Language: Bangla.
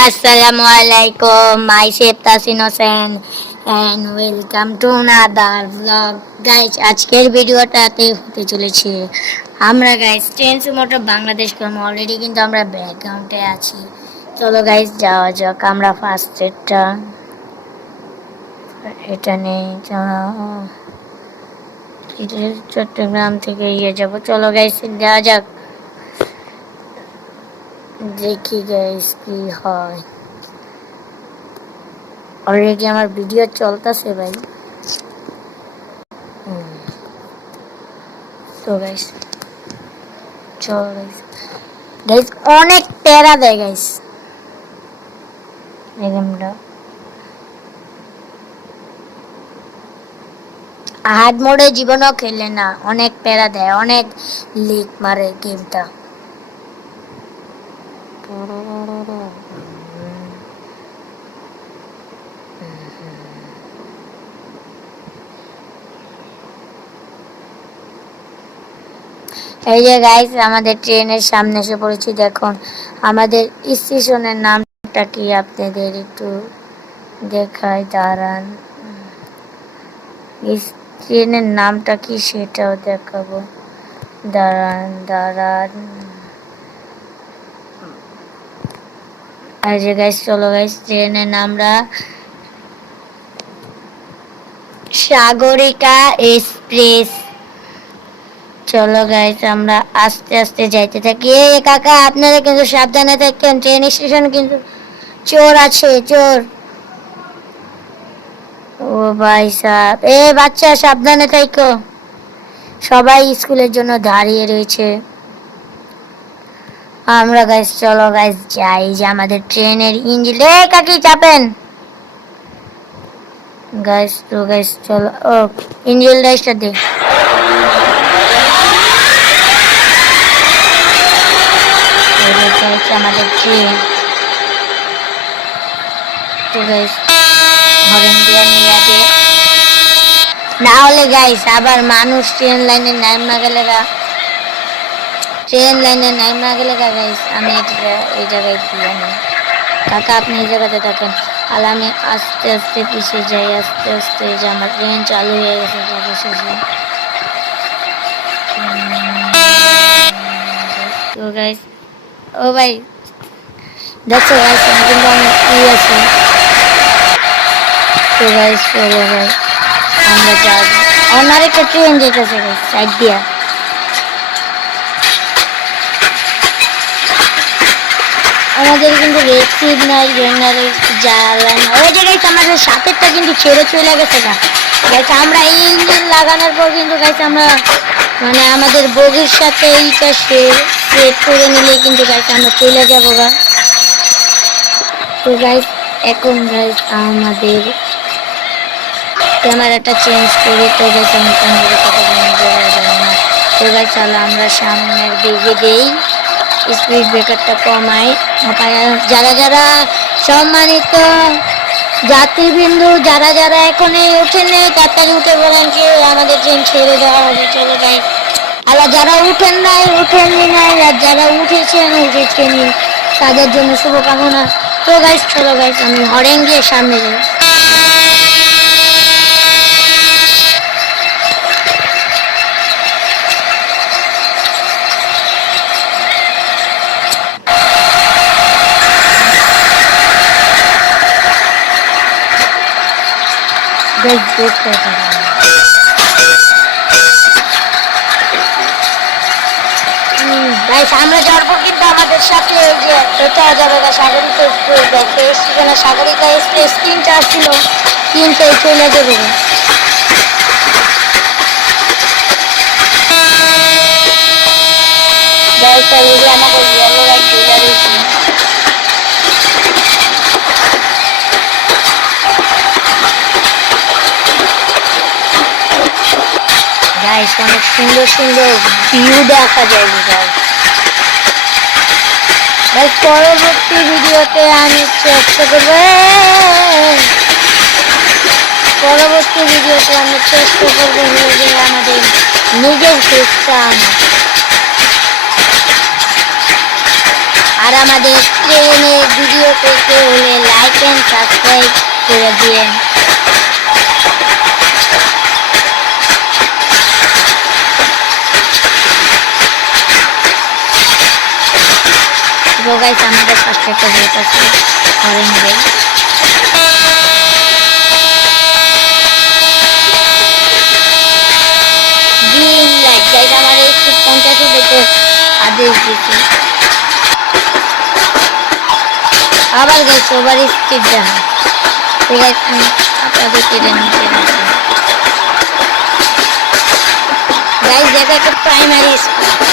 Assalamualaikum, myself Tasin Hossain and welcome to another vlog. Guys, আজকের ভিডিওটাতে হতে চলেছে আমরা গাইস ট্রেন্স মোটর বাংলাদেশ করব। অলরেডি কিন্তু আমরা ব্যাকগ্রাউন্ডে আছি। চলো গাইস যাওয়া যাক। আমরা ফার্স্ট এটা নেই, চট্টগ্রাম থেকে যাব। চলো গাইস যাওয়া যাক, দেখি গাইস কি হয়। অলরেডি আমার ভিডিও চলতেছে ভাই। তো গাইস চলো গাইস, অনেক প্যারা দেয় গাইস এই গেমটা। হার্ড মোডে জীবনও খেলে না, অনেক প্যারা দেয়, অনেক লিক মারে গেমটা। এই যে গাইস আমাদের ট্রেনের সামনে এসে পড়েছি। দেখুন আমাদের স্টেশনের নামটা কি আপনাদের একটু দেখাই, দাঁড়ান। ট্রেনের নামটা কি সেটাও দেখাবো, দাঁড়ান। আর যে গাইস চলো গাইস, ট্রেনের নামটা সাগরিকা এক্সপ্রেস। চলো গাইস আমরা আস্তে আস্তে যাইতে থাকি। কাকা আপনারা কিন্তু সাবধানে থাকেন, ট্রেন স্টেশন কিন্তু চোর আছে, চোর। ও ভাই সাহেব, বাচ্চা সাবধানে থাকো। সবাই স্কুলের জন্য দাঁড়িয়ে রয়েছে। আমরা গাইস চলো গাইস যাই, যে আমাদের ট্রেনের ইঞ্জিন। কাকি চাপেন গাইস। তো গাইস চলো, ও ইঞ্জিন লাইটটা দে। আমাদের ট্রেন হরেন দিয়ে নিয়ে আগে, না হলে গাইস আবার মানুষ ট্রেন লাইনে নাইমা গেলে গাইস আমি এই জায়গায় দিয়ে নিই। কাকা আপনি এই জায়গাতে থাকেন, আর আমি আস্তে আস্তে পিছিয়ে যাই। আস্তে আস্তে যে আমার ট্রেন চালু হয়ে গেছে অবশেষে। তো গাইস, ও ভাই দেখছো গাইস কিন্তু আমি ফ্রি আছি। তো গাইস চলো ভাই আমরা যাব। আমার একটা ট্রেন যেতেছে গাইস সাইড দিয়া। আমাদের কিন্তু রেড সিগন্যাল জ্বালানো। ওই যে গাইস আমাদের সাথেরটা কিন্তু ছেড়ে চলে গেছে না গাইস। আমরা এই ইঞ্জিন লাগানোর পর কিন্তু গাইস আমরা মানে আমাদের বগির সাথে এইটা সেট করে নিলে কিন্তু গাইস আমরা চলে যাবো গা। তো গাইস এখন গাইস আমাদের ক্যামেরাটা চেঞ্জ করি। তো গাইস আমি ক্যামেরা কথা বলবো না। তো গাইস চলো আমরা সামনের দিকে দেই, স্পিড ব্রেকারটা কমাই। যারা সম্মানিত যাত্রীবৃন্দ, যারা এখনই ওঠেনি তাড়াতাড়ি উঠে বলেন যে আমাদের ট্রেন ছেড়ে দেওয়া হবে। চলো গাইস, আর যারা উঠেননি নাই, আর যারা উঠেছেন তাদের জন্য শুভকামনা। তো গাইস চলো গাইস আমি হরেন গিয়ে সামনে যাই। আমরা যাওয়ার পর কিন্তু আমাদের সাথে ওই যে এটা যাবে সাগরিকা এক্সপ্রেস, সেখানে সাগরিকা এক্সপ্রেস 3টা ছিল, 3টায় চলে যাবে। গাইস অনেক সুন্দর সুন্দর ভিউ দেখা যায় গাইস। পরবর্তী ভিডিওতে আমি চেষ্টা করবো যে আমাদের নিজের চেষ্টা আর আমাদের ট্রেনের ভিডিও পেতে হলে লাইক এন্ড সাবস্ক্রাইব করে দিয়েন। তো গাইস আমাদের পাশে একটা বোট আছে হরেন ভাই। গ্রিন লাইট গাইস আমার একটু 50 উঠেতে আদেশ দিচ্ছে। আবার গাইস ওভার স্পিড দেখা। তো গাইস আমি আপনাদের কেটে নিতে গাইস দেখো একটা প্রাইমারি স্কুল।